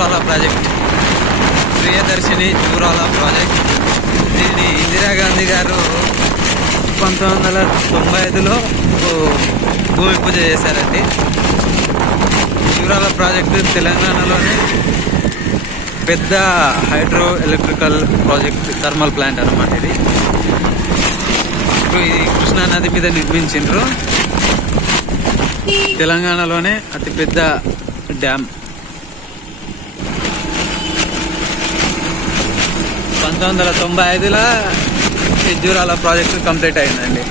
Jurala project, Priyadarshini Jurala project. దీన్ని ఇందిరాగాంధీ గారు 1995లో భూమి పూజ చేశారండి. జూరాల ప్రాజెక్టు తెలంగాణలోనే పెద్ద hydro electrical project, thermal plant అన్నమాట. ఇది ఇప్పుడు ఇది కృష్ణా నది మీద నిర్మించిండ్రు. తెలంగాణలోనే అతిపెద్ద డ్యామ్. 1995లో ఈ జూరాల ప్రాజెక్టు కంప్లీట్ అయిందండి.